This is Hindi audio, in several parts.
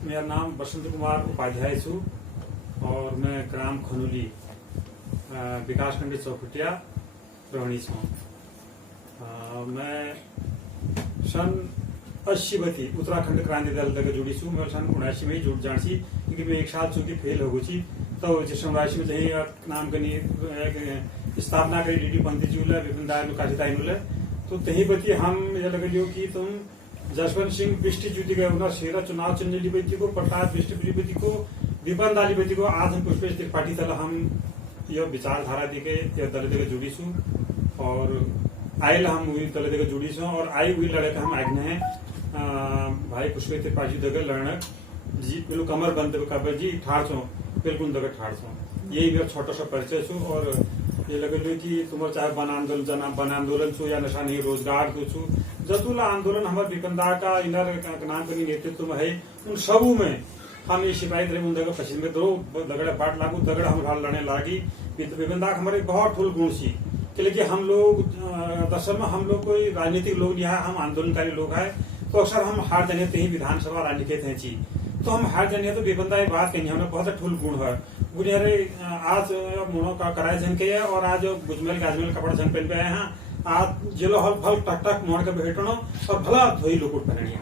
मेरा नाम बसंत कुमार उपाध्याय छू और मैं ग्राम खनोली विकासखंड चौखुटिया रोहिणी छू। मैं सन 80 बती उत्तराखंड क्रांति दल तक जुड़ी छू। मैं सन 79 में ही जुड़ जानी क्योंकि मैं 1 साल चूंकि फेल हो गई तो जिस राशि में जही नाम कनी स्थापना करी डीडी पंथी जी विपिन दाय काशीताई तो तही बती हम ये लगलियो कि तुम जसवंत सिंह बिष्ट जुटी गए उन्हें शेरा चुनाव चिन्ह लिपति को प्रकाश बिष्ट लिपति को विपन दालीपति को आज हम पुष्पेश त्रिपाठी तला हम यह विचारधारा दिखे दल देकर जुड़ी छू और आयल हम हुई दल देकर जुड़ी छू और आई हुई लड़े हम आज्ञा है भाई पुष्पेश त्रिपाठी दगे लड़ना जी बिल्कुल कमर बंद कबर जी ठाड़ छो बिल्कुल दगे ठाड़ छो यही मेरा छोटा सा परिचय छू और ये लगे कि तुम्हारे चाहे वन आंदोलन छू या नशा नहीं रोजगार तो छू जतुला आंदोलन हमारे विपन्दा का इनर नाम कनी नेतृत्व में है उन सबू में हम ये सिपाही रहे मुंदा का पश्चिम में दो दगड़ा बाट लागू दगड़ा हम लड़ने लागी विपन्दा हमारे बहुत ठुल गुण सी लेकिन हम लोग दरअसल में हम लोग कोई राजनीतिक लोग नहीं है हम आंदोलनकारी लोग है तो अक्सर हम हार जने ही विधानसभा राजनीतिक हैं ची तो हम हार जने तो विपन्दा बात कही हमने बहुत ठुल गुण है बुनियारे आज मुनो का कराए जन के है और आज गुजमेल गाजमेल कपड़ा जन पहन पे आए हैं आज जिलो हल फल टक टक मोड़ के बैठनो और भला धोई लोकुट पहननी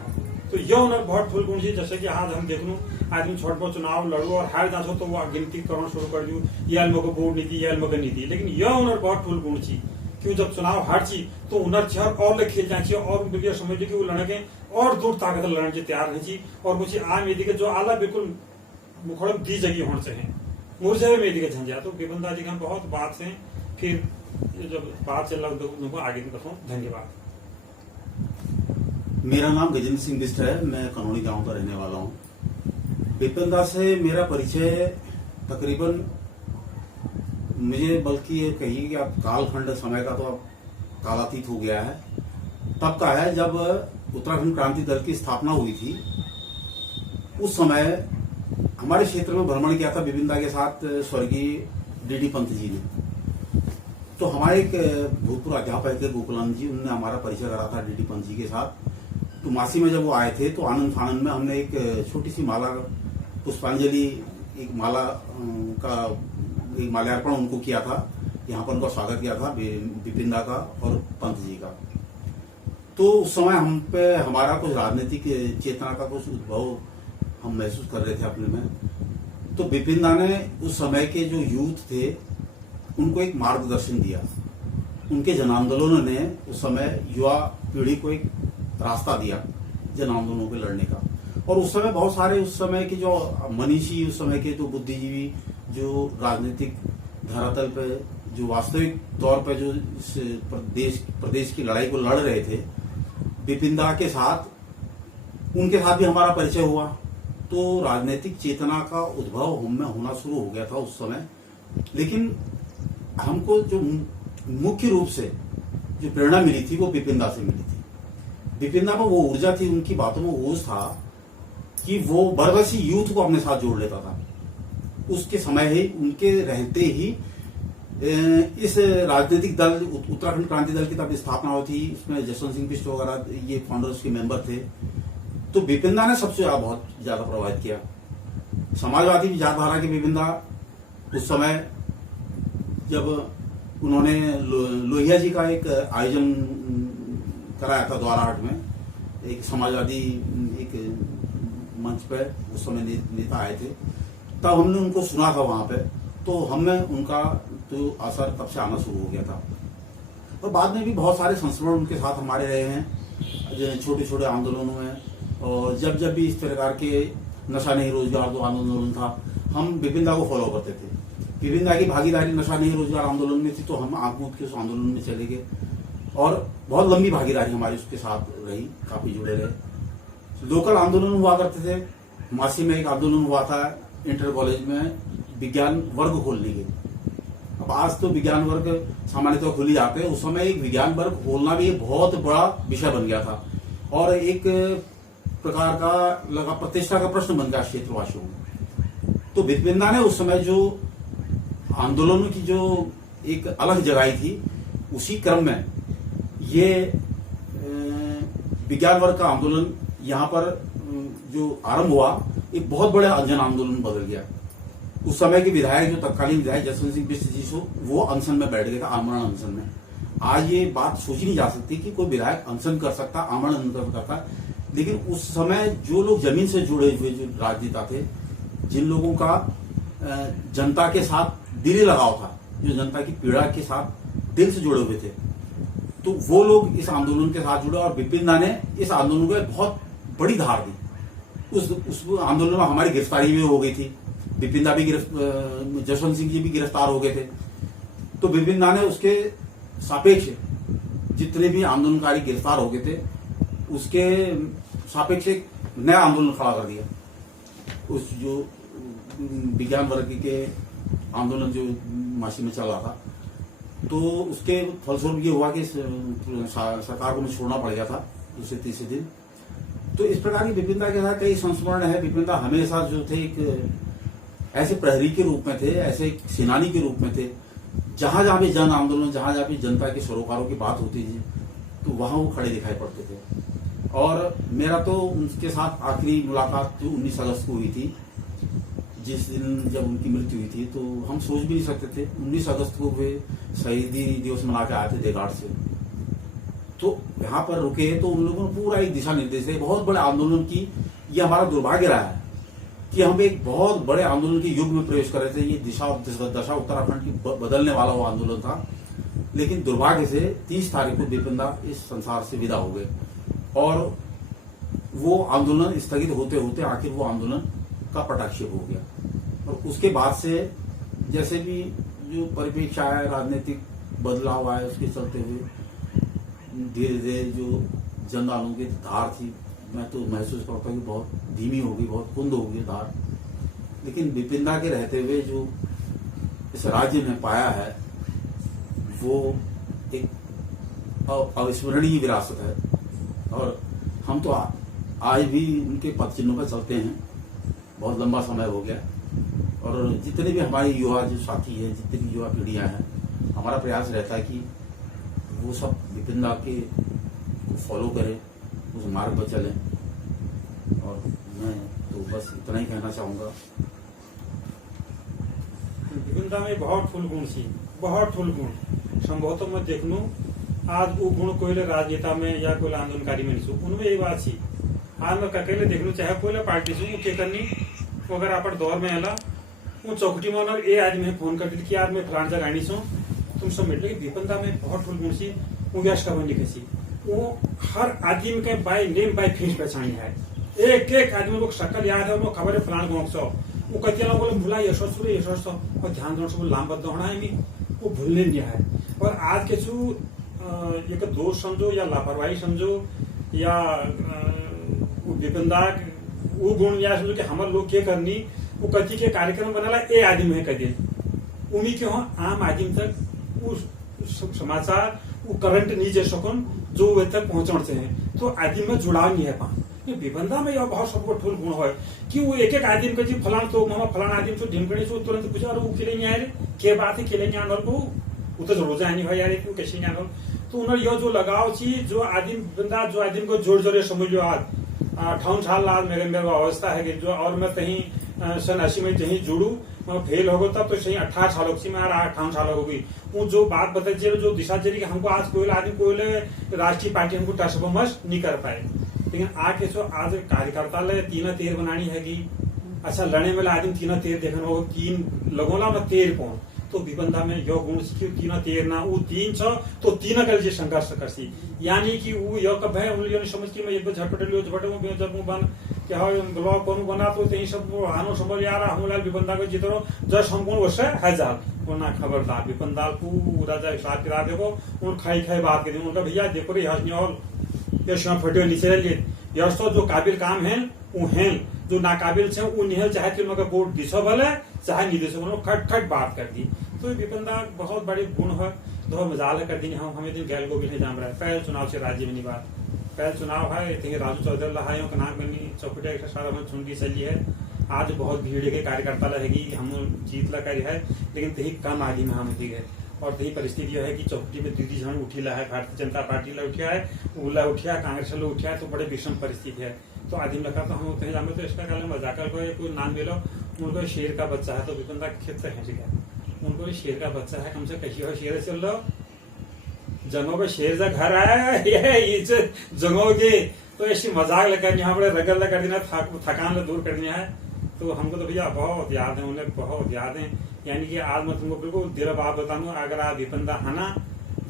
तो यह उन्हें बहुत फुल गुण जैसे कि आज हम देख लू आदमी छोट बहुत चुनाव लड़ू और हार जाचो तो वो गिनती करना शुरू कर दू ये अलमो को वोट नीति ये अलमो की नीति लेकिन यह उन्हें बहुत फुल गुण छी क्यों जब चुनाव हार ची तो उन्हें चहर और खेल जाए और बिल्कुल समझ कि वो लड़के और दूर ताकत लड़ने के तैयार नहीं और कुछ आम यदि के जो आला बिल्कुल मुखड़म दी जगह होने चाहिए मुरझे में यदि के झंझा तो विपन्दा जी का बहुत बात से फिर जब बात चल रहा आगे बताऊं। धन्यवाद। मेरा नाम गजेंद्र सिंह बिष्ट है। मैं कनौली गांव का रहने वाला हूं। विपन्दा से मेरा परिचय तकरीबन मुझे बल्कि ये कहिए कि अब कालखंड समय का तो अब कालातीत हो गया है तब का है जब उत्तराखंड क्रांति दल की स्थापना हुई थी। उस समय हमारे क्षेत्र में भ्रमण किया था विपिनदा के साथ स्वर्गीय डीडी पंत जी ने। तो हमारे एक भूतपूर्व अध्यापक थे गोकुलानंद जी उन्होंने हमारा परिचय करा था डीडी पंत जी के साथ। तो मासी में जब वो आए थे तो आनंद फानंद में हमने एक छोटी सी माला पुष्पांजलि एक माला का एक माल्यार्पण उनको किया था। यहाँ पर उनका स्वागत किया था विपिनदा का और पंत जी का। तो उस समय हम पे हमारा कुछ राजनीतिक चेतना का कुछ उद्भव हम महसूस कर रहे थे अपने में। तो विपिनदा ने उस समय के जो यूथ थे उनको एक मार्गदर्शन दिया। उनके जन आंदोलनों ने उस समय युवा पीढ़ी को एक रास्ता दिया जन आंदोलनों पे लड़ने का। और उस समय बहुत सारे उस समय के जो मनीषी उस समय के जो बुद्धिजीवी जो राजनीतिक धरातल पे जो वास्तविक तौर पे जो इस प्रदेश की लड़ाई को लड़ रहे थे विपिनदा के साथ उनके साथ भी हमारा परिचय हुआ। तो राजनीतिक चेतना का उद्भव हमें होना शुरू हो गया था उस समय। लेकिन हमको जो मुख्य रूप से जो प्रेरणा मिली थी वो विपिनदा से मिली थी। विपिनदा में वो ऊर्जा थी उनकी बातों में ओज था कि वो बरबसी यूथ को अपने साथ जोड़ लेता था। उसके समय ही उनके रहते ही इस राजनीतिक दल उत्तराखंड क्रांति दल की तब स्थापना हुई थी। उसमें जसवंत सिंह बिष्ट वगैरह ये फाउंडर्स के मेंबर थे। तो विपिनदा ने सबसे बहुत ज्यादा प्रभावित किया। समाजवादी विचारधारा के विपिनदा उस समय जब उन्होंने लोहिया जी का एक आयोजन कराया था द्वाराहाट में एक समाजवादी एक मंच पर उस समय नेता आए थे तब हमने उनको सुना था वहां पे। तो हमें उनका तो असर तब से आना शुरू हो गया था। और बाद में भी बहुत सारे संस्मरण उनके साथ हमारे रहे हैं छोटे छोटे आंदोलनों में। और जब जब भी इस प्रकार के नशा नहीं रोजगार जो आंदोलन था हम विपिनदा को फॉलो करते थे। विपिनदा की भागीदारी नशा नहीं रोजगार आंदोलन में थी तो हम आंख मूंद के उस आंदोलन में चले गए और बहुत लंबी भागीदारी हमारी उसके साथ रही। काफी जुड़े रहे। लोकल आंदोलन हुआ करते थे। मासी में एक आंदोलन हुआ था इंटर कॉलेज में विज्ञान वर्ग खोलने के। अब आज तो विज्ञान वर्ग सामान्यतः खुल जाते हैं। उस समय एक विज्ञान वर्ग खोलना भी एक बहुत बड़ा विषय बन गया था और एक प्रकार का लगा प्रतिष्ठा का प्रश्न बन गया क्षेत्रवासियों में। तो विपिनदा ने उस समय जो आंदोलनों की जो एक अलग जगाई थी उसी क्रम में ये विज्ञान वर्ग का आंदोलन यहाँ पर जो आरंभ हुआ एक बहुत बड़े जन आंदोलन बदल गया। उस समय के विधायक, जो तत्कालीन विधायक जसवंत सिंह बिष्ट जी, वो अनशन में बैठ गए थे, आमरण अनशन में। आज ये बात सोची नहीं जा सकती कि कोई विधायक अनशन कर सकता, आमरण अनशन करता। लेकिन उस समय जो लोग जमीन से जुड़े हुए जो राजनेता थे, जिन लोगों का जनता के साथ दिली लगाव था, जो जनता की पीड़ा के साथ दिल से जुड़े हुए थे, तो वो लोग इस आंदोलन के साथ जुड़े और विपिन दा ने इस आंदोलन को बहुत बड़ी धार दी। उस आंदोलन में हमारी गिरफ्तारी भी हो गई थी, विपिन दा भी जसवंत सिंह जी भी गिरफ्तार हो गए थे। तो विपिन दा ने उसके सापेक्ष जितने भी आंदोलनकारी गिरफ्तार हो गए थे, उसके सापेक्ष एक नया आंदोलन खड़ा कर दिया। उस जो विज्ञान वर्ग के आंदोलन जो मासी में चल रहा था, तो उसके फलस्वरूप ये हुआ कि सरकार को मुझे छोड़ना पड़ गया था दूसरे तीसरे दिन। तो इस प्रकार की विपिन दा के साथ कई संस्मरण है। विपिन दा हमेशा जो थे एक ऐसे प्रहरी के रूप में थे, ऐसे एक सेनानी के रूप में थे। जहां जहां भी जन आंदोलन, जहां जहां भी जनता के सरोकारों की बात होती थी, तो वहां वो खड़े दिखाई पड़ते थे। और मेरा तो उनके साथ आखिरी मुलाकात जो 19 अगस्त को हुई थी, जिस दिन जब उनकी मृत्यु हुई थी, तो हम सोच भी नहीं सकते थे। 19 अगस्त को वे शहीदी दिवस मना के आए थे देगाड़ से, तो यहाँ पर रुके तो उन लोगों ने पूरा एक दिशा निर्देश है बहुत बड़े आंदोलन की। ये हमारा दुर्भाग्य रहा है कि हम एक बहुत बड़े आंदोलन के युग में प्रवेश कर रहे थे। ये दशा उत्तराखंड की बदलने वाला वो आंदोलन था, लेकिन दुर्भाग्य से 30 तारीख को विपिन दा इस संसार से विदा हो गए। और वो आंदोलन स्थगित होते होते आखिर वो आंदोलन का पटाक्षेप हो गया। और उसके बाद से जैसे भी जो परिप्रेक्ष्य आया, राजनीतिक बदलाव आया, उसके चलते हुए धीरे धीरे जो जन आंदोलन की धार थी, मैं तो महसूस करता हूँ कि बहुत धीमी होगी, बहुत कुंद होगी धार। लेकिन विपिन दा के रहते हुए जो इस राज्य में पाया है, वो एक अविस्मरणीय विरासत है। और हम तो आज भी उनके पद चिन्हों पर चलते हैं, बहुत लंबा समय हो गया। और जितने भी हमारे युवा जो साथी हैं, जितनी भी युवा पीढ़ियां हैं, हमारा प्रयास रहता है कि वो सब विपिन दा के फॉलो करें, उस मार्ग पर चलें। और मैं तो बस इतना ही कहना चाहूंगा। विपिन दा में बहुत फूल गुण सी, बहुत फूल गुण संभवतः मैं देख लूं आज वो गुण कोई राजनेता में या कोई आंदोलनकारी में नहीं सू, उनमें ये बात सी। आज मैं अकेले देख लूं, चाहे कोई पार्टी से के करनी, अगर आप दौर में आला वो चौकटी में ए आदमी फोन कर दी कि यार मैं फलान जगह आनी सो, तुम सब मिल। लेकिन विपिन दा में बहुत फूल गुण सी, वो व्यस्त का बनी कैसी, वो हर आदमी के बाय नेम बाय फेस पहचानी है। एक एक आदमी को शक्ल याद है, वो खबर है फलान गाँव सो, वो कतिया लोग बोले भूला यशस्वी और ध्यान दो सब लाम बद्ध होना है, वो भूलने नहीं है। और आज के जो एक दोष समझो या लापरवाही समझो या विपिन दा वो गुण या समझो कि हमारे लोग के करनी, वो कथी के कार्यक्रम बनाला ए आदमी है कदे उन्हीं के हो आम आदमी तक वो समाचार वो करंट नहीं जा सकन जो वे तक पहुंचने से है, तो आदमी में जुड़ाव नहीं है। पा विपिन दा में यह बहुत सबको ठूल गुण है कि वो एक एक आदमी का जी फलान तो मामा फलान आदमी तो ढिमकड़ी से तुरंत पूछा और वो खेले नहीं आए के बात है खेले नहीं आनल को वो तो रोजा आनी भाई यार तू कैसे नहीं आनल। तो उन्होंने यह जो लगाव छी जो आदमी बंदा जो आदमी को जोड़ जोड़े समझ लो आज ठाउन साल लाल मेरे मेरे अवस्था है कि जो और मैं कहीं सन 80 में कहीं जुड़ू फेल हो गया तब तो सही 18 सालों की मैं 58 सालों हो गई। वो जो बात बताइए जो दिशा चली हमको आज कोई आदमी कोई राष्ट्रीय पार्टी हमको टच नहीं कर पाए, लेकिन आके जो आज कार्यकर्ता ले 3-13 बनानी हैगी। अच्छा लड़ने वाला आदमी 3-13 देखना हो 3 लगोला में 13 पौन, तो विपिन दा में यो गुण सीखी 3-13 ना वो 3 छ तो 3 कर जे संघर्ष करसी, यानी कि वो यो कब है उन लोगों ने समझ के मैं एक झटपट लियो झटपट में जब मैं बन के हा ब्लॉग कोन बना तो तेई सब हानो समझ यार हमलाल विपिन दा को जितरो जस हम कोन वसे हजार कोना खबरदार विपिन दा पूरा जा हिसाब किताब देखो उन खाई खाई बात के उनका भैया देखो रे हजनी और ये शो फोटो नीचे ले यस तो जो काबिल काम है वो हैं, जो नाकाबिल से वो नहीं चाहे कि उनका वोट दिशो भले चाहे नहीं दिशो उन्होंने खट खट बात कर दी। तो विपिन दा बहुत बड़ी गुण है, दो मजाल कर दी हम हमें दिन गैल गोविल है जाम रहा है। पहले चुनाव से राज्य में नहीं बात, पहले चुनाव है राजू चौधरी लहायों का नाम करनी चौकटिया के सारा में चुनगी चली है। आज बहुत भीड़ के कार्यकर्ता रहेगी हम जीत ला करी है, लेकिन तही कम आदमी में हम दी गए और यही परिस्थिति है कि चौकटी में दीदी जन उठीला है, भारतीय जनता पार्टी ला उठिया है, उला उठिया, कांग्रेस ला उठिया है, तो बड़े विषम परिस्थिति है। तो आदमी लगा तो हम कहीं जामे तो इसका काले मजाक कोई नाम मिलो, उनको शेर का बच्चा है तो विपन्दा खेत से खींच गया, उनको शेर का बच्चा है, हमसे कही हो शेर चल लो जंगों पे शेर जा घर आया ये जंगों के, तो ऐसी मजाक लेकर यहाँ बड़े रगल कर देना, थकान ले दूर कर देना है। तो हमको तो भैया बहुत याद है, उन्हें बहुत याद है। यानी कि आज मैं तुमको बिल्कुल दिल बात बताऊँ, अगर आज विपन्दा है ना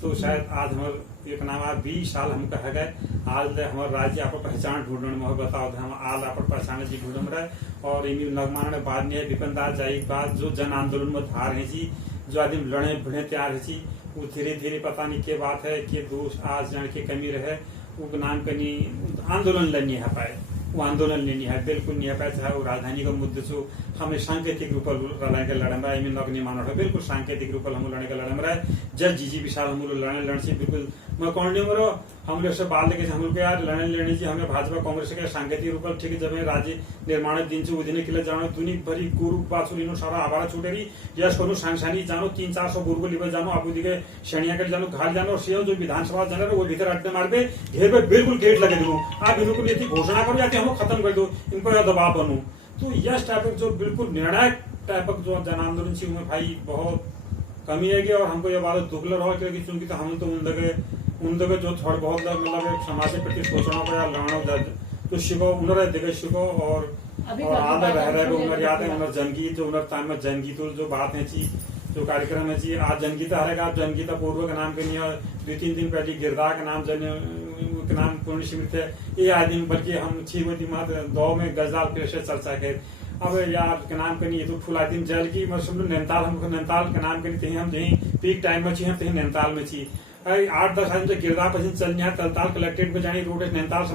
तो शायद आज हमारे एक नाम 20 साल हम कह गए, आज हमारे राज्य आप पहचान ढूंढने में बताओ हम आज आप पहचान जी ढूंढ रहे। और इन नगमान बाद नहीं विपन्दा जाए बाद जो जन आंदोलन में धार है जी, जो आदमी लड़े भिड़े तैयार है जी, वो धीरे धीरे पता नहीं के बात है कि दोस्त आज जान के कमी रहे, वो नाम कनी आंदोलन लड़नी है पाए, वो आंदोलन लेनी है बिल्कुल नहीं है पाए। चाहे वो राजधानी का मुद्दे से हमें सांकेतिक रूप लड़ने का लड़म रहा है, नग नहीं मानो है बिल्कुल सांकेतिक रूप हम लड़ने का लड़म रहा है। जब जीजी विशाल हम लोग लड़ने से बिल्कुल मैं कौन नहीं मरो हम लोग से बाल लेके हम लोग यार लड़ने लेने से हमें भाजपा कांग्रेस के सांकेतिक रूप ठीक है। जब राज्य निर्माण दिन से उदिने के लिए जानो दुनी भरी गुरु बात सुनो सारा आवारा छूटे रही यश करो सांसानी जानो 300-400 गुरु को लिबल जानो आप दिखे श्रेणिया कर जानो घाट जानो और जो विधानसभा जाना वो भीतर अड्डे मार दे घेर पे बिल्कुल गेट लगे दो, आप इनको नीति घोषणा करो या हम खत्म कर दो, इनको या दबाव बनो। तो यश टाइप जो बिल्कुल निर्णायक टाइप जो जन आंदोलन से उनमें भाई बहुत कमी है और हमको ये बात दुख लग रहा है क्योंकि चूंकि तो हम तो उन जगह जो थोड़ा बहुत मतलब समाज के प्रति सोचना को या लड़ना तो शिको उन्होंने देखे शिको और आधा रह रहे उन्हें याद है उन्हें जनगीत जो उन्हें टाइम में जनगीत जो बात है ची जो कार्यक्रम है ची आज जनगीता हरेगा आप जनगीता पूर्व के नाम के नहीं 2-3 दिन पहले गिरदा के नाम के नाम पूर्ण शिविर थे ये आदमी बल्कि हम छीवती मात 2 में गजदाल पेश चर्चा के अब यार के नाम के नहीं तो फुला दिन जल की मैं समझ नैनीताल हमको नैनीताल के नाम के नहीं हम जहीं पीक टाइम में हम कहीं नैनीताल में छी 8-10 आदमी तो गिरदा पसंद चल यहाँ तलताल कलेक्ट्रेट में जानी रोड नैनीताल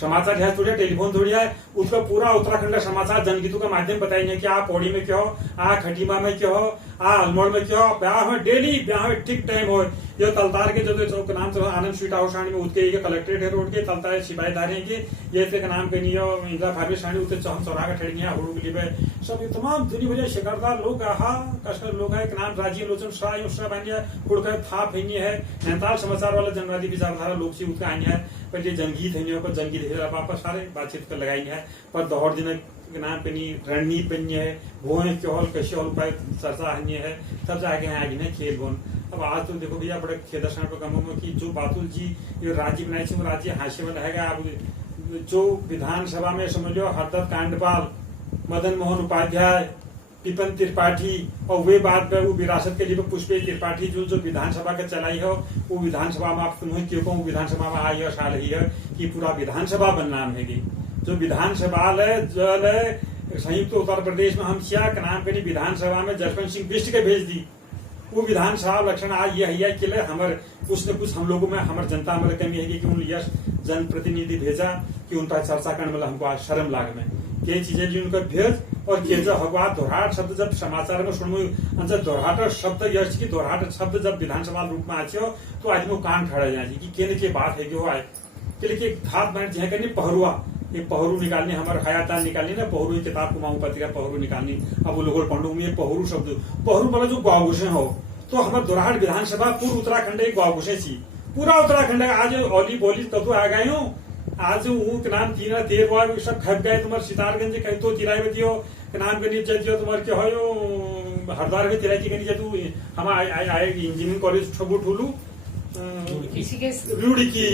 समाचार है थोड़ा टेलीफोन थोड़ी है उसका पूरा उत्तराखंड का समाचार जनगीतों का माध्यम बताइए कि आप पौड़ी में क्या हो, आ खटीमा में क्या हो, आ अल्मोड़ में क्या हो, ब्याह में डेली ब्याह में ठीक टाइम हो। ये तलतार के जो चौक नाम तो आनंद स्वीट हाउस में उतके कलेक्ट्रेट है रोड के तलतार सिपाहीदार है कि ये के नाम के नहीं हो इंदिरा फाबी साणी उतरे चौहन चौरा का ठेड़िया हुड़ू के लिए सब तमाम दुनिया भर शिकारदार लोग आहा कष्ट लोग है नाम राजीव लोचन शाह उसका बनिया हुड़का था फेनी है नैनीताल समाचार वाला जनवादी विचारधारा लोग से उसका आनी है पर ये जनगीत है पर जनगीत है वापस सारे बातचीत कर लगाई है पर दौड़ दिन के नाम पे नहीं रणनीति बनी है वो है क्यों कैसे और उपाय चर्चा है तब जाके आगे नहीं खेल बोन। अब आज तो देखो भैया बड़े खेदर्शन पर कम होगा कि जो बातुल जी ये राज्य बनाए थे वो राज्य हाशिए में रहेगा। अब जो विधानसभा में समझ लो हरदत्त कांडपाल मदन मोहन उपाध्याय पिपन त्रिपाठी और वे बात पे वो विरासत के लिए पुष्पे त्रिपाठी जो विधानसभा का चलाई है वो विधानसभा में आप तुम्हें क्यों कहूँ विधानसभा में आई है साल ही है कि पूरा विधानसभा बनना है जो विधानसभा है संयुक्त उत्तर प्रदेश में हम क्या नाम करी विधानसभा में जसवंत सिंह बिष्ट के भेज दी वो विधानसभा लक्षण आज ये है कि हमारे कुछ न कुछ हम लोगों में हमारे जनता में कमी है कि उन यश जनप्रतिनिधि भेजा कि उन पर चर्चा करने वाला हमको आज शर्म लाग में कई चीजें जी उनका भेज और के जो भगवान दोहराट शब्द जब समाचार में सुनू दोहराट शब्द यश की दोहराट शब्द जब विधानसभा रूप में आचे हो तो आज वो कान खड़ा जाए कि केने के बात है कि वो आए के धात बैठ जाए करनी पहरुआ ये पहरू निकालनी हमारे हयातान निकालनी ना पहरू किताब कुमाऊं पत्रिका पहरू निकालनी अब वो लोग पढ़ू में पहरू शब्द पहरू वाला जो गाँव हो तो हमारे दोराहट विधानसभा पूर्व उत्तराखंड एक गाँव घुसे थी पूरा उत्तराखंड आज ओली बोली तब तो आ गए हूँ आज वो नाम 3 बार सब खप गए तुम्हारे सितारगंज कहीं तो तिराई में दियो नाम के नीचे दियो तुम्हारे क्या हो हरद्वार में तिराई के नीचे तू हम आए इंजीनियरिंग कॉलेज ठबू ठूलू रूढ़ी की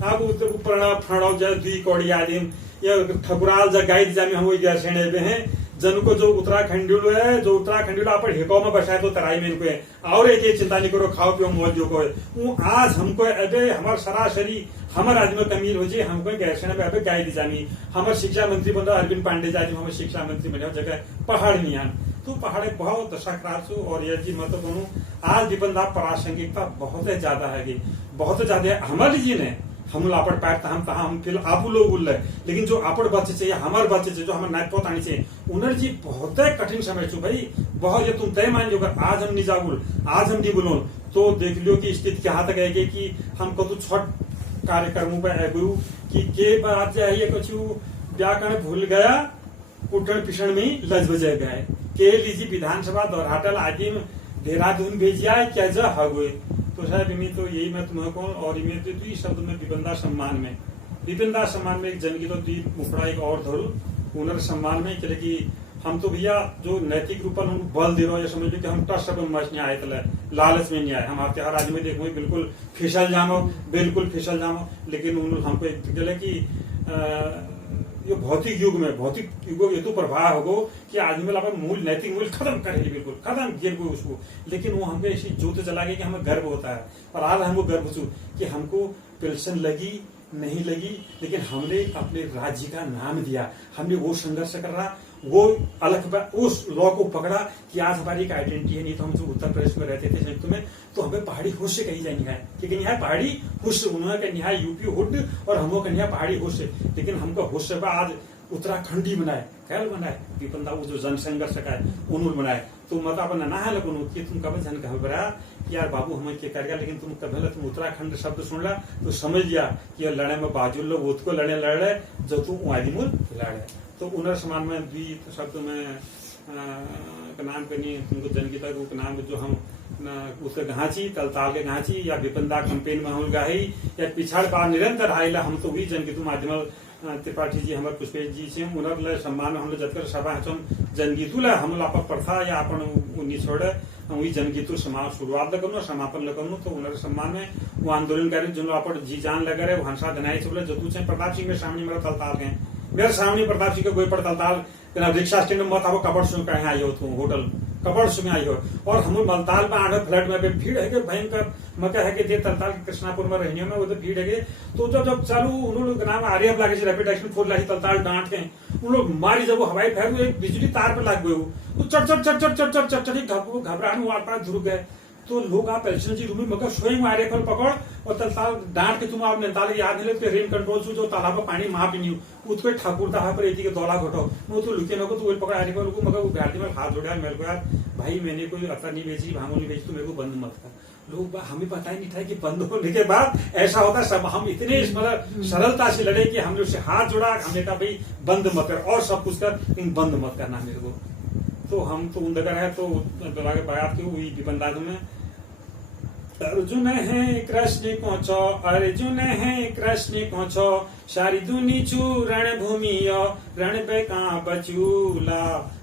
अब प्रणव फणव जय दुई कौड़ी आदिम ये ठकुराल जगाई जामे हम वही गैरसेने हैं जन को जो उत्तराखंडी है जो उत्तराखंडी अपन हिको में बसाए तो तराई में इनको है और एक चिंता नहीं करो खाओ पियो मौज को वो आज हमको अबे हमारे सरासरी हमारे राज्य में कमी हो जाए हमको गैरसेना में अबे गाय दी जामी हमारे शिक्षा मंत्री बन रहा अरविंद पांडे जी हमारे शिक्षा मंत्री बने जगह पहाड़ नहीं आन तो पहाड़ बहुत दशा खराब और ये जी मैं तो कहूँ आज विपन्दा प्रासंगिकता बहुत ज्यादा है बहुत ज्यादा है हमारे जी ने हम आपड़ पैर हम फिर आप लोग बोल रहे लेकिन जो आपड़ बच्चे चाहिए हमारे बच्चे चाहिए जो हमारे नाच पोतानी चाहिए उन्हें जी बहुत कठिन समय छू भाई बहुत ये तुम तय मान लो आज हम नहीं जागुल आज हम नहीं बोलो तो देख लो कि स्थिति क्या तक है कि हम कतु छठ कार्यक्रमों पर गुरु कि के बात जाइए कुछ व्याकरण भूल गया उठन पिछड़ में लज बजे गए के लीजिए विधानसभा दोहराटल आदि देहरादून भेजिया क्या जा हगुए। तो साहब इमें तो यही मैं तुम्हें कहूँ। और इमें तो दुई शब्द में विपन्दा सम्मान में एक जन की तो दुई मुखड़ा एक और धरू पुनर् सम्मान में चले कि हम तो भैया जो नैतिक रूप में बल दे रहे समझ लो कि हम ट्रस्ट सब मच नहीं आए तले लालच में नहीं आए। हम आपके हर राज्य में देखो बिल्कुल फिसल जामो लेकिन हमको एक चले कि ये भौतिक युग में ये तो प्रभाव होगो कि आदमी अपन मूल नैतिक मूल्य खत्म करेगी, बिल्कुल खत्म गिर गो उसको। लेकिन वो हमको ऐसी जोत चला गई कि हमें गर्व होता है। और आज हमको गर्व हो कि हमको पेंशन लगी नहीं लगी, लेकिन हमने अपने राज्य का नाम दिया। हमने वो संघर्ष कर रहा, वो अलग उस लॉ को पकड़ा कि आज हमारी एक आइडेंटिटी है। नहीं तो हम जो उत्तर प्रदेश में रहते थे संयुक्त में तो हमें पहाड़ी हुश से कही जाएंगे कि यहाँ पहाड़ी हुश, उन्होंने कहीं यहाँ यूपी हुड और हम कहीं यहाँ पहाड़ी हुश। लेकिन हमको हुश आज उत्तराखंडी बनाए, कैल बनाए विपन्दा वो जो जनसंघर्ष का है उन्होंने बनाए। तो मतलब अपन ना है लगन कि तुम कभी जन कह बरा कि यार बाबू हमें क्या करेगा, लेकिन तुम कभी तुम उत्तराखंड शब्द सुन ला तो समझ लिया कि यह लड़े में बाजू लोग उसको लड़ रहे जो तुम आदिमूल लड़े। तो उनर समान में द्वि शब्द में नाम करनी तुमको जनगीता रूप नाम जो हम उसके घाची तलताल के घाची या विपन्दा कैंपेन में हम गाही या पिछाड़ पा निरंतर आयला हम तो भी जनगीतु माध्यम त्रिपाठी जी हमारे पुष्पेश जी से उनर सम्मान में हम जतकर सभा जनगीतु ला हम लापक प्रथा या अपन निछोड़े वही जनगीतु शुरुआत लगनु समापन लगनु। तो उनर सम्मान में वो आंदोलनकारी जो आप जी जान लगा रहे हंसा धनाई चुले जतु से प्रताप सिंह के सामने मेरा तलताल गए मेरे सामने प्रताप सिंह के गोई पर तलताल रिक्शा स्टैंड में मत कपड़ सुन कहीं आई हो तुम होटल कपड़ सुन आई हो। और हम मलताल में आठ फ्लैट में भीड़ है भयंकर मका है कि तलताल कृष्णापुर में रहने में उधर भीड़ है। तो जब चालू उन्होंने नाम आर्य लागे रैपिड एक्शन फोर्स लागी तलताल डांट के उन लोग मारी जब वो हवाई फेंक एक बिजली तार पर लाग गए वो चट घबराहट वार पार धुर गए। तो लोग आप एलसन जी रूम में मगर स्वयं आर्य फल पकड़ और तलताल डांट के तुम आप नैताल याद नहीं लगते रेन कंट्रोल जो तालाब में पानी माँ पीनी उसको ठाकुर दहा पर एती के दौला घटो वो तो लुके नको तो वो पकड़ आर्य फल मगर वो गाड़ी में हाथ जोड़ा मेरे को यार भाई मैंने कोई अतर नहीं बेची भांगो नहीं बेची तो मेरे को बंद मत कर। लोग हमें पता ही नहीं था कि बंद होने के बाद ऐसा होता सब हम इतने मतलब सरलता से लड़े कि हमने उससे हाथ जोड़ा हमने कहा भाई बंद मत कर और सब कुछ कर लेकिन बंद मत करना मेरे को। तो हम तो उन्दकर है तो बात की हुई विपन्दा में अर्जुन है कृष्ण कोचो अर्जुन है कृष्ण कोचो सारी दुनी चू रणभूमि रण बेका बचूला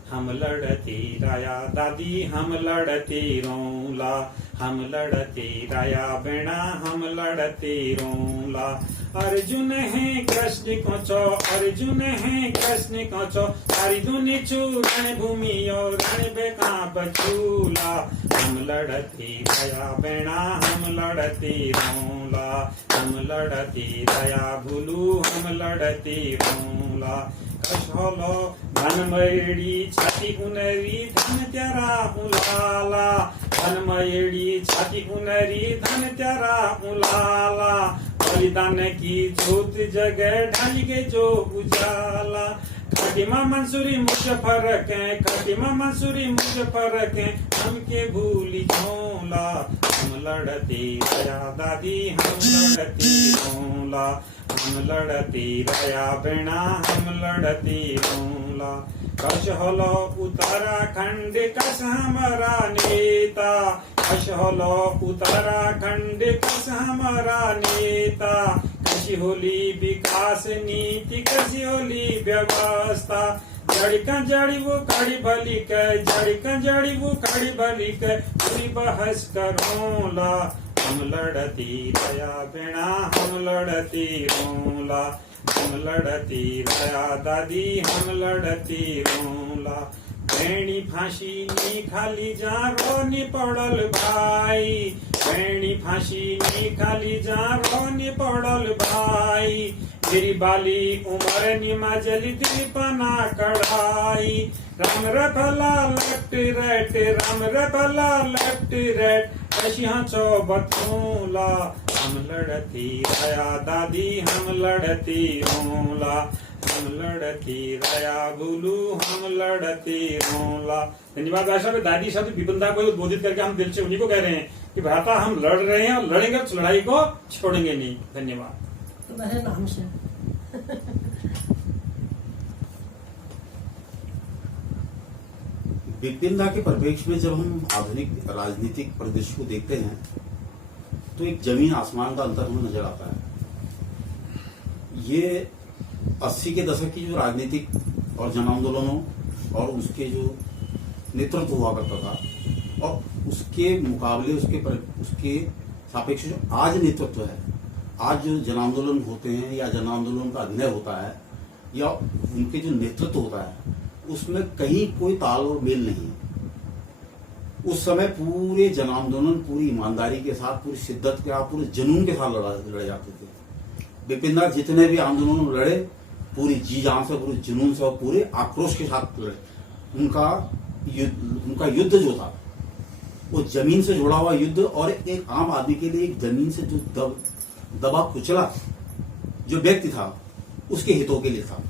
हम लड़ते राया दादी हम लड़ते रोला हम लड़ते राया बेड़ा हम लड़ते रोला। अर्जुन है कृष्ण कोचो अर्जुन है कृष्ण कोचो सारी दुनी चू रणभूमि रण बेका बचूला हम लड़ते राया बेड़ा हम लड़ते रोला हम लड़ते राया भूलू हम लड़ते रोला। कशोलो धनमयडी छाती उनरी धन त्यारा उलाला धनमयडी छाती उनरी धन त्यारा उलाला बलिदान की ज्योत जगह ढाल के जो उजाला। खातिमा मंसूरी मुझे फर्क है खातिमा मंसूरी मुझे फर्क है हम के भूली झोला हम लड़ते दया दादी हम लड़ते झोला हम लड़ते दया बेड़ा हम लड़ते झोला। कश होलो उत्तराखंड कस हमारा नेता कश होलो उत्तराखंड कस हमारा नेता कशी होली विकास नीति कशी होली व्यवस्था जड़ी का जड़ी वो कड़ी भली के जड़ी का जड़ी वो कड़ी भली के पूरी बहस करोला हम लड़ती दया बेड़ा हम लड़ती रोला हम लड़ती दया दादी हम लड़ती रोला। बेणी फांसी नी खाली जा रोनी पड़ल भाई बेणी फांसी नी खाली जा रोनी पड़ल भाई मेरी बाली उमर निमा जली दीपना कढ़ाई राम रफला लेफ्ट राइट राम रफला लेफ्ट राइट कशिया चौबतूला हम लड़ती दया दादी हम लड़ती रोला हम लड़ती दया गुलू हम लड़ती रोला। धन्यवाद भाई साहब। दादी शब्द विपन्दा को उद्बोधित करके हम दिल से उन्हीं को कह रहे हैं कि भ्राता हम लड़ रहे हैं और लड़ेंगे तो लड़ाई को छोड़ेंगे नहीं। धन्यवाद। तुम्हारे नाम से विपिन के परिप्रेक्ष्य में जब हम आधुनिक राजनीतिक परिदृश्य को देखते हैं तो एक जमीन आसमान का अंतर हमें नजर आता है। ये 80 के दशक की जो राजनीतिक और जन आंदोलनों और उसके जो नेतृत्व हुआ करता था और उसके मुकाबले उसके सापेक्ष जो आज नेतृत्व है, आज जो जन आंदोलन होते हैं या जन आंदोलन का अभिनय होता है या उनके जो नेतृत्व होता है, उसमें कहीं कोई ताल और मेल नहीं है। उस समय पूरे जन आंदोलन पूरी ईमानदारी के साथ, पूरी शिद्दत के साथ, पूरे जुनून के साथ लड़े जाते थे। विपिन दास जितने भी आंदोलन लड़े पूरी जी जान से, पूरे जुनून से और पूरे आक्रोश के साथ लड़े। उनका युद्ध जो था वो जमीन से जुड़ा हुआ युद्ध और एक आम आदमी के लिए एक जमीन से जो दबा कुचला जो व्यक्ति था उसके हितों के लिए था।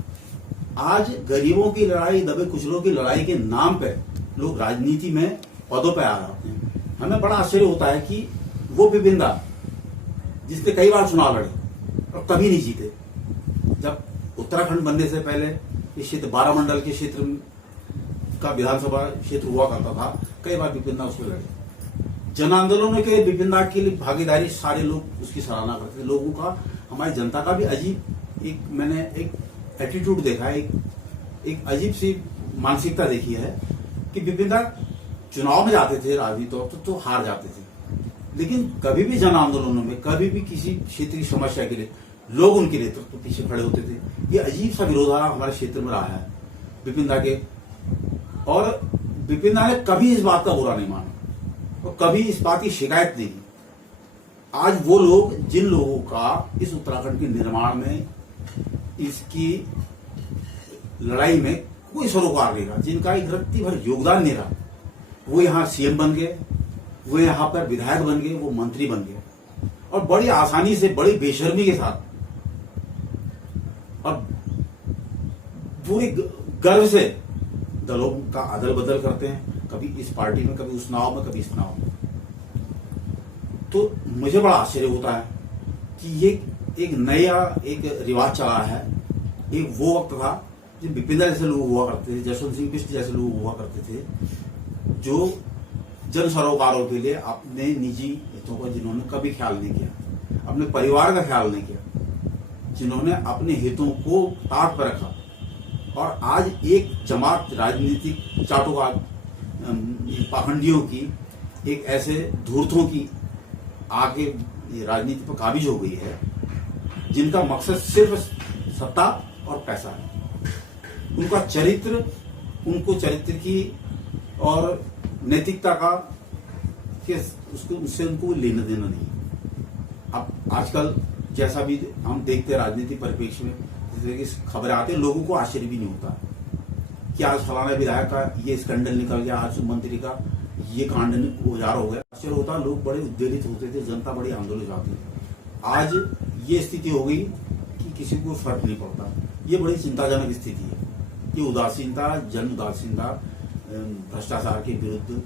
आज गरीबों की लड़ाई, दबे कुचलों की लड़ाई के नाम पे लोग राजनीति में पदों पे आ जाते हैं। हमें बड़ा आश्चर्य होता है कि वो विपिन दास जिसने कई बार चुनाव लड़े और कभी नहीं जीते। जब उत्तराखंड बनने से पहले इस क्षेत्र 12 मंडल के क्षेत्र का विधानसभा क्षेत्र हुआ करता था, कई बार विपिन दास उसको लड़े। जन आंदोलनों के विपिन दास की भागीदारी सारे लोग उसकी सराहना करते थे। लोगों का, हमारी जनता का भी अजीब मैंने एक एटीट्यूड देखा है, एक अजीब सी मानसिकता देखी है कि विपिन दास चुनाव में जाते थे राजनीति तो हार जाते थे, लेकिन कभी भी जन आंदोलनों में, कभी भी किसी क्षेत्र की समस्या के लिए लोग उनके नेतृत्व पीछे खड़े होते थे। ये अजीब सा विरोधाभास हमारे क्षेत्र में रहा है विपिन दा के, और विपिन दा ने कभी इस बात का बुरा नहीं माना और कभी इस बात की शिकायत नहीं की। आज वो लोग, जिन लोगों का इस उत्तराखंड के निर्माण में, इसकी लड़ाई में कोई सरोकार नहीं रहा, जिनका एक रत्ती भर योगदान नहीं रहा, वो यहाँ सीएम बन गए, वो यहाँ पर विधायक बन गए, वो मंत्री बन गए और बड़ी आसानी से, बड़ी बेशर्मी के साथ और पूरी गर्व से दलों का अदल बदल करते हैं, कभी इस पार्टी में, कभी उस नाव में, कभी इस नाव में। तो मुझे बड़ा आश्चर्य होता है कि ये एक नया एक रिवाज चला है। एक वो वक्त था जब विपिन दा जैसे लोग हुआ करते थे, जसवंत सिंह बिष्ट जैसे लोग हुआ करते थे, जो जन सरोकारों के लिए अपने निजी हितों का जिन्होंने कभी ख्याल नहीं किया, अपने परिवार का ख्याल नहीं किया, जिन्होंने अपने हितों को ताक पर रखा। और आज एक जमात राजनीतिक चाटुकार पाखंडियों की, एक ऐसे धूर्तों की आगे राजनीति पर काबिज हो गई है, जिनका मकसद सिर्फ सत्ता और पैसा है। उनका चरित्र, उनको चरित्र की और नैतिकता का उससे उनको लेना देना नहीं। अब आजकल जैसा भी हम देखते हैं राजनीतिक परिप्रेक्ष्य में, जैसे कि खबरें आती है, लोगों को आश्चर्य भी नहीं होता कि आज फलाना विधायक का ये स्कैंडल निकल गया, आज मंत्री का ये कांड उजागर हो गया। आश्चर्य होता, लोग बड़े उद्वेलित होते थे, जनता बड़ी आंदोलित जाती थी। आज ये स्थिति हो गई कि किसी को फर्क नहीं पड़ता। ये बड़ी चिंताजनक स्थिति है। ये उदासीनता, जन उदासीनता, भ्रष्टाचार के विरुद्ध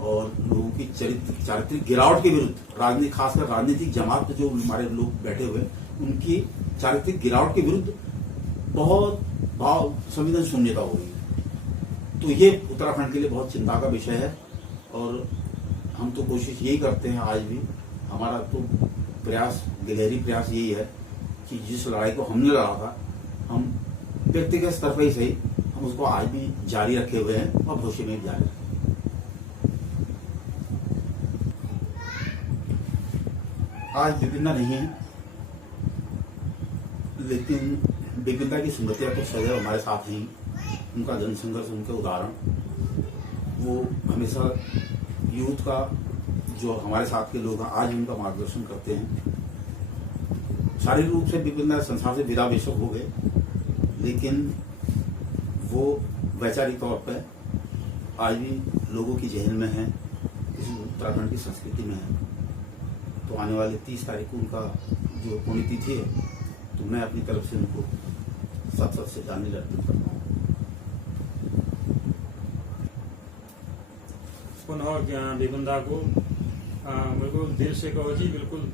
और लोगों की चारित्रिक गिरावट के विरुद्ध, राजनीति, खासकर राजनीतिक जमात जो हमारे लोग बैठे हुए, उनकी चारित्रिक गिरावट के विरुद्ध बहुत भाव संवेदन शून्यता हो गई है। तो ये उत्तराखंड के लिए बहुत चिंता का विषय है और हम तो कोशिश यही करते हैं, आज भी हमारा तो प्रयास, गिलहरी प्रयास यही है कि जिस लड़ाई को हमने लड़ा था, हम व्यक्तिगत स्तर पर ही सही, हम उसको आज भी जारी रखे हुए हैं और भविष्य में भी जारी रखें। आज विपिन दा नहीं है, लेकिन विपिन दा की स्मृतियां तो सदैव हमारे साथ हैं। उनका जनसंघर्ष, उनके उदाहरण, वो हमेशा यूथ का, जो हमारे साथ के लोग हैं, आज उनका मार्गदर्शन करते हैं। शारीरिक रूप से विपिन दा संसार से विदा बेशक हो गए, लेकिन वो वैचारिक तौर पर आज भी लोगों की जहन में है, इस उत्तराखंड की संस्कृति में है। तो आने वाले 30 तारीख को उनका जो पुण्यतिथि है, तो मैं अपनी तरफ से उनको सत से जाने अर्पित करता हूँ। पुनः विपिन दा को बिल्कुल दिल से कहो जी, बिल्कुल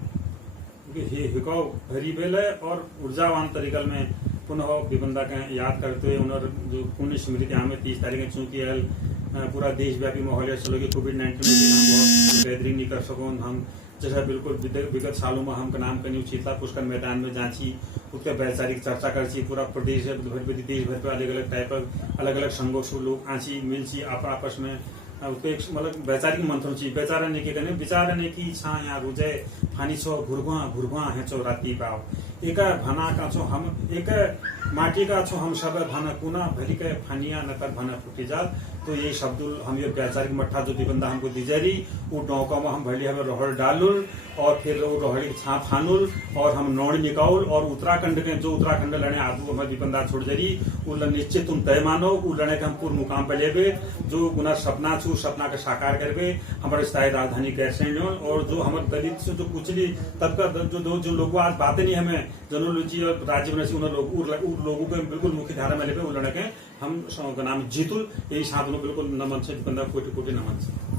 हिकाव भरी बेल है और ऊर्जावान तरीका में पुनः विपिन दा के याद करते हुए उन्होंने जो पुण्य स्मृति हमें 30 तारीख चूंकि पूरा देशव्यापी माहौल चलो कि कोविड-19 में हम बहुत गैदरिंग नहीं कर सको हम जैसा बिल्कुल विगत सालों में हम नाम कनी शीतला पुष्कर मैदान में जांची उसके वैचारिक चर्चा कर पूरा प्रदेश भर देश भर पे अलग अलग टाइप अलग अलग संघों से लोग आंची मिलची आपस में उसको एक मतलब वैचारिक मंथन छी बेचारा ने के कने विचार ने की छा यहाँ रुजे फानी छो घुरघुआ है छो राती पाओ एक भना का छो हम एक माटी का छो हम सब भना कुना भरी के फानिया नकर भना फुटी जाल तो ये शब्द हम ये वैचारिक मट्ठा जो बंदा हमको दिजरी वो डौका में हम भली हमें रोहड़ डालुल और फिर वो रोहड़ी छाप फानुल और हम नौड़ निकाउल और उत्तराखंड के जो उत्तराखंड लड़े आदू हमें विपंदा छोड़ जरी वो निश्चित तुम तय मानो वो लड़े के हम पूर्ण मुकाम पे लेबे जो गुना सपना छू सपना के साकार करबे हमारे स्थायी राजधानी कैसे और जो हमारे दलित से जो कुचली तब का जो लोग आज बातें नहीं हमें जनोलॉजी और राज्य में उन लोगों के बिल्कुल मुख्य धारा में लेबे वो लड़के हम नाम जीतुल यही साथ बिल्कुल नमन से कोटि कोटि नमन से